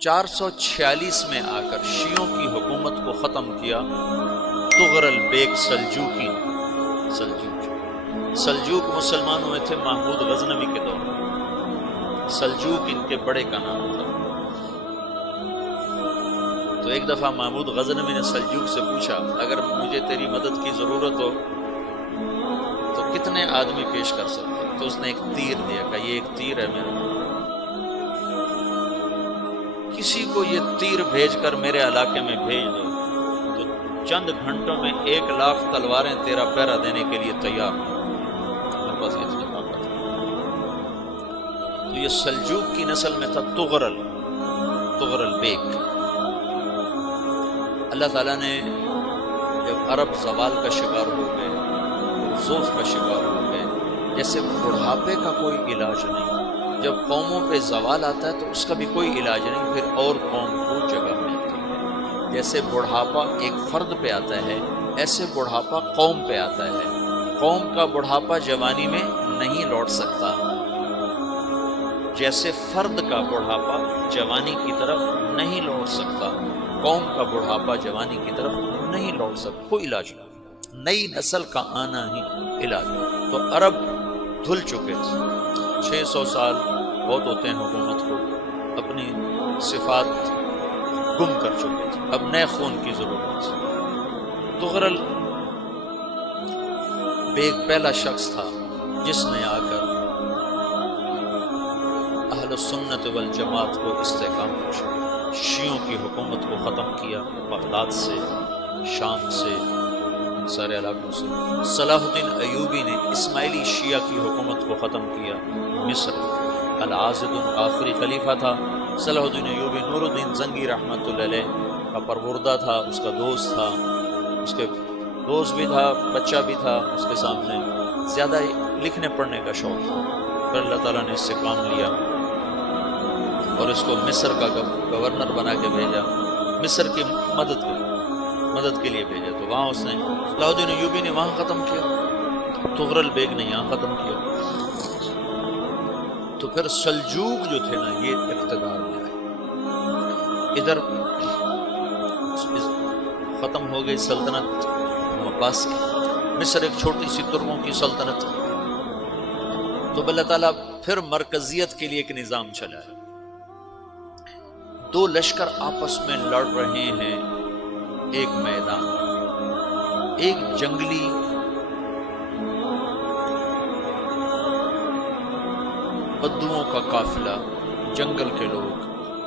446 میں آ کر شیعوں کی حکومت کو ختم کیا طغرل بیگ سلجوقی نے۔ سلجوق مسلمان ہوئے تھے محمود غزنوی کے دور میں، سلجوق ان کے بڑے کا نام تھا۔ تو ایک دفعہ محمود غزنوی نے سلجوق سے پوچھا اگر مجھے تیری مدد کی ضرورت ہو تو کتنے آدمی پیش کر سکتے؟ تو اس نے ایک تیر دیا، کہا یہ ایک تیر ہے میرا، کسی کو یہ تیر بھیج کر میرے علاقے میں بھیج دو تو چند گھنٹوں میں 1,00,000 تلواریں تیرا پہرا دینے کے لیے تیار ہیں۔ میرے پاس اتنی طاقت ہے۔ تو یہ سلجوق کی نسل میں تھا طغرل بیگ۔ اللہ تعالیٰ نے جب عرب زوال کا شکار ہو گئے، ضعف کا شکار ہو گئے، جیسے بڑھاپے کا کوئی علاج نہیں، جب قوموں پہ زوال آتا ہے تو اس کا بھی کوئی علاج نہیں، پھر اور قوم کو جگہ ملتی ہے۔ جیسے بڑھاپا ایک فرد پہ آتا ہے، ایسے بڑھاپا قوم پہ آتا ہے۔ قوم کا بڑھاپا جوانی میں نہیں لوٹ سکتا، جیسے فرد کا بڑھاپا جوانی کی طرف نہیں لوٹ سکتا، قوم کا بڑھاپا جوانی کی طرف نہیں لوٹ سکتا۔ کوئی علاج نہیں، نئی نسل کا آنا ہی علاج۔ تو عرب دھل چکے تھے، 600 سال بہت ہوتے ہیں حکومت کو، اپنی صفات گم کر چکے تھے، اب نئے خون کی ضرورت تھی۔ طغرل بیگ پہلا شخص تھا جس نے آ کر اہل سنت والجماعت کو استحکام بخشا، شیعوں کی حکومت کو ختم کیا، بغداد سے، شام سے، سارے علاقوں سے۔ صلاح الدین ایوبی نے اسماعیلی شیعہ کی حکومت کو ختم کیا، مصر۔ العاضد آخری خلیفہ تھا صلاح الدین ایوبی، نور الدین زنگی رحمۃ اللہ علیہ کا پروردہ تھا، اس کا دوست تھا، اس کے دوست بھی تھا، بچہ بھی تھا اس کے سامنے، زیادہ لکھنے پڑھنے کا شوق تھا۔ پھر اللہ تعالیٰ نے اس سے کام لیا اور اس کو مصر کا گورنر بنا کے بھیجا، مصر کی مدد کے لیے بھیجا۔ تو وہاں اس نے صلاح الدین ایوبی نے وہاں ختم کیا، طغرل بیگ نے یہاں ختم کیا۔ تو پھر سلجوق جو تھے نا یہ اقتدار میں آئے، ادھر ختم ہو گئی سلطنت عباس کی، مصر ایک چھوٹی سی ترکوں کی سلطنت۔ تو اللہ تعالیٰ پھر مرکزیت کے لیے ایک نظام چلایا، دو لشکر آپس میں لڑ رہے ہیں ایک میدان، ایک جنگلی بدوؤں کا قافلہ، جنگل کے لوگ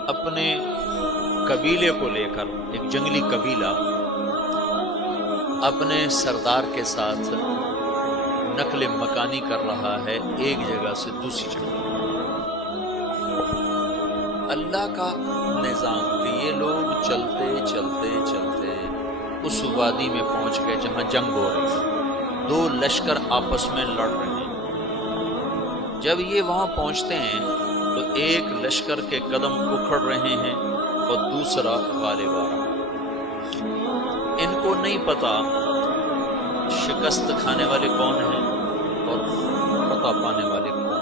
اپنے قبیلے کو لے کر، ایک جنگلی قبیلہ اپنے سردار کے ساتھ نقل مکانی کر رہا ہے ایک جگہ سے دوسری جگہ۔ اللہ کا نظام کہ یہ لوگ چلتے چلتے چلتے اس وادی میں پہنچ گئے جہاں جنگ ہو رہی ہے، دو لشکر آپس میں لڑ رہے ہیں۔ جب یہ وہاں پہنچتے ہیں تو ایک لشکر کے قدم اکھڑ رہے ہیں اور دوسرا غالب آ رہا ہے۔ ان کو نہیں پتا شکست کھانے والے کون ہیں اور فتح پانے والے کون،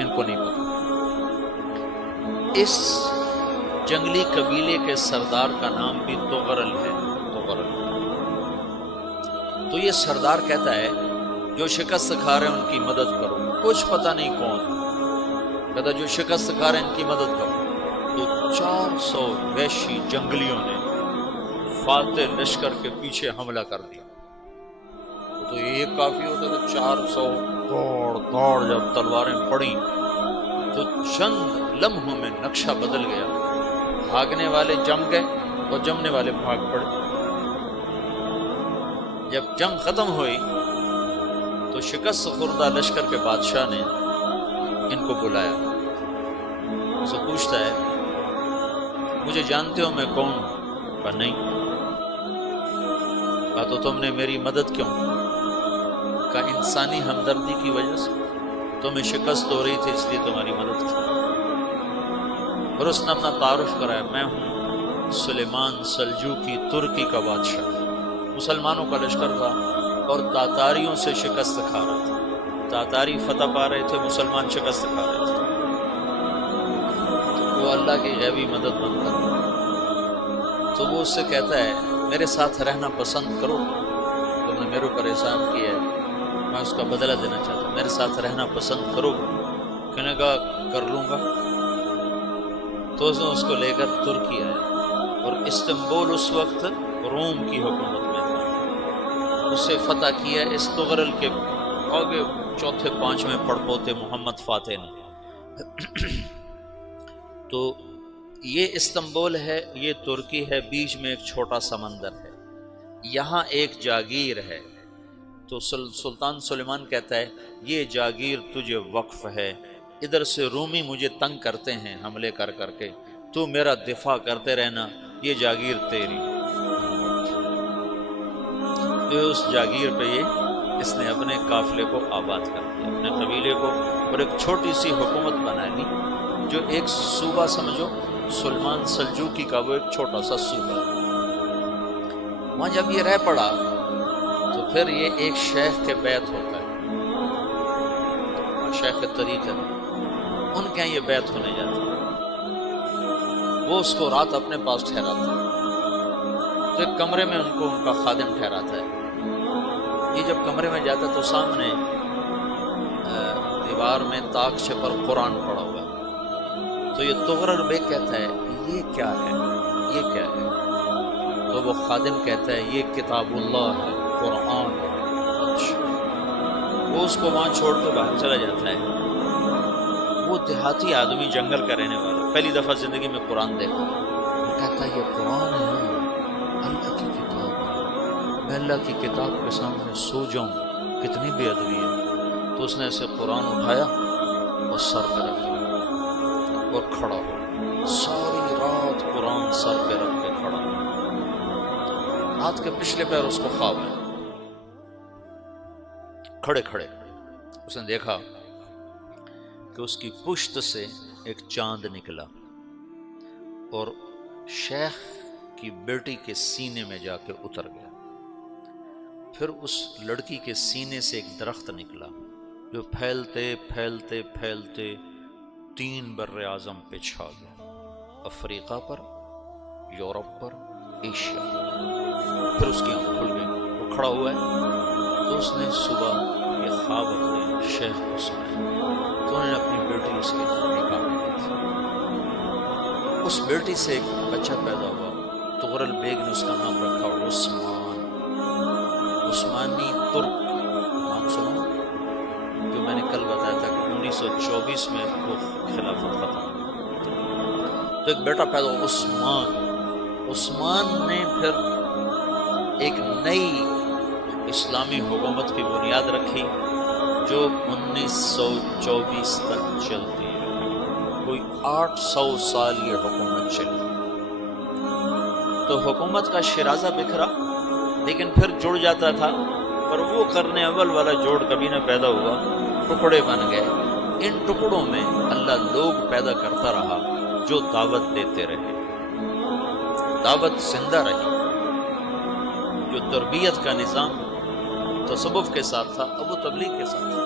ان کو نہیں پتا۔ اس جنگلی قبیلے کے سردار کا نام بھی طغرل ہے، طغرل۔ تو یہ سردار کہتا ہے جو شکست کھا رہے ہیں ان کی مدد کرو، کچھ پتہ نہیں کون، کہتا جو شکست کھا رہے ہیں ان کی مدد کرو۔ تو 400 وحشی جنگلیوں نے فاتح لشکر کے پیچھے حملہ کر دیا۔ تو یہ کافی ہوتا تھا، 400 دوڑ جب تلواریں پڑیں تو چند لمحوں میں نقشہ بدل گیا، بھاگنے والے جم گئے اور جمنے والے بھاگ پڑے۔ جب جنگ ختم ہوئی تو شکست خوردہ لشکر کے بادشاہ نے ان کو بلایا، اسے پوچھتا ہے مجھے جانتے ہو میں کون ہوں؟ کہا نہیں۔ کہا تو تم نے میری مدد کیوں کی؟ کہا انسانی ہمدردی کی وجہ سے، تمہیں شکست ہو رہی تھی اس لیے تمہاری مدد کی۔ اور اس نے اپنا تعارف کرایا، میں ہوں سلیمان سلجوقی، ترکی کا بادشاہ۔ مسلمانوں کا لشکر تھا اور تاتاریوں سے شکست کھا رہا تھا، تاتاری فتح پا رہے تھے، مسلمان شکست کھا رہے تھے۔ وہ اللہ کی غیبی مدد بن کر تو وہ اس سے کہتا ہے میرے ساتھ رہنا پسند کرو، تم نے میرے اوپر احسان کیا ہے، میں اس کا بدلہ دینا چاہتا ہوں، میرے ساتھ رہنا پسند کرو؟ کہنے کا کر لوں گا۔ تو اس نے اس کو لے کر ترکی آیا، اور استنبول اس وقت روم کی حکومت میں تھا، اسے فتح کیا اس تغرل کے آگے چوتھے پانچویں پڑپوتے محمد فاتح نے۔ تو یہ استنبول ہے، یہ ترکی ہے، بیچ میں ایک چھوٹا سمندر ہے، یہاں ایک جاگیر ہے۔ تو سلطان سلیمان کہتا ہے یہ جاگیر تجھے وقف ہے، ادھر سے رومی مجھے تنگ کرتے ہیں حملے کر کر کے، تو میرا دفاع کرتے رہنا، یہ جاگیر تیری۔ تو اس جاگیر پہ اس نے اپنے قافلے کو آباد کر دیا، اپنے قبیلے کو، اور ایک چھوٹی سی حکومت بنا لی، جو ایک صوبہ سمجھو سلمان سلجوقی کا، وہ ایک چھوٹا سا صوبہ۔ وہاں جب یہ رہ پڑا تو پھر یہ ایک شیخ کے بیعت ہوتا ہے، شیخ طریقہ، ان کے یہ بیعت ہونے جاتی ہے، وہ اس کو رات اپنے پاس ٹھہراتا ہے، تو ایک کمرے میں ان کو ان کا خادم ٹھہراتا ہے۔ یہ جب کمرے میں جاتا ہے تو سامنے دیوار میں تاکچے پر قرآن پڑا ہوا ہے، تو یہ تغرل بیگ کہتا ہے یہ کیا ہے، یہ کیا ہے؟ تو وہ خادم کہتا ہے یہ کتاب اللہ ہے، قرآن ہے۔ وہ اس کو وہاں چھوڑ کے باہر چلا جاتا ہے۔ وہ دیہاتی آدمی، جنگل کا رہنے والا، پہلی دفعہ زندگی میں قرآن دیکھا، وہ کہتا ہے یہ قرآن ہے، اللہ کی کتاب ہے، میں اللہ کی کتاب کے سامنے سو جاؤں، کتنی بے ادبی ہے۔ تو اس نے اسے قرآن اٹھایا اور سر پہ رکھا اور کھڑا ہو، ساری رات قرآن سر پہ رکھ کے کھڑا، ہاتھ کے پچھلے پیر اس کو خواب ہے، کھڑے کھڑے اس نے دیکھا کہ اس کی پشت سے ایک چاند نکلا اور شیخ کی بیٹی کے سینے میں جا کے اتر گیا۔ پھر اس لڑکی کے سینے سے ایک درخت نکلا جو پھیلتے پھیلتے پھیلتے 3 بر اعظم پہ چھا گیا، افریقہ پر، یورپ پر، ایشیا پر۔ پھر اس کی آنکھ کھل گئی، وہ کھڑا ہوا ہے، تو اس نے صبح یہ خواب اپنے شیخ کو سنایا، تو انہوں نے اپنی بیٹی اس کے نکاح میں دی تھی۔ اس بیٹی سے ایک بچہ پیدا ہوا، تغرل بیگ نے اس کا نام رکھا عثمان، عثمانی ترک نام سنا، جو میں نے کل بتایا تھا کہ 1924 میں وہ خلافت ختم ہوئی۔ تو ایک بیٹا پیدا ہوا عثمان۔ عثمان نے پھر ایک نئی اسلامی حکومت کی بنیاد رکھی جو 1924 تک چلتی رہی، کوئی 800 سال یہ حکومت چلی۔ تو حکومت کا شرازہ بکھرا، لیکن پھر جڑ جاتا تھا، پر وہ کرنے اول والا جوڑ کبھی نہ پیدا ہوا، ٹکڑے بن گئے۔ ان ٹکڑوں میں اللہ لوگ پیدا کرتا رہا جو دعوت دیتے رہے، دعوت زندہ رہی۔ جو تربیت کا نظام تصوف کے ساتھ تھا، اب وہ تبلیغ کے ساتھ تھا۔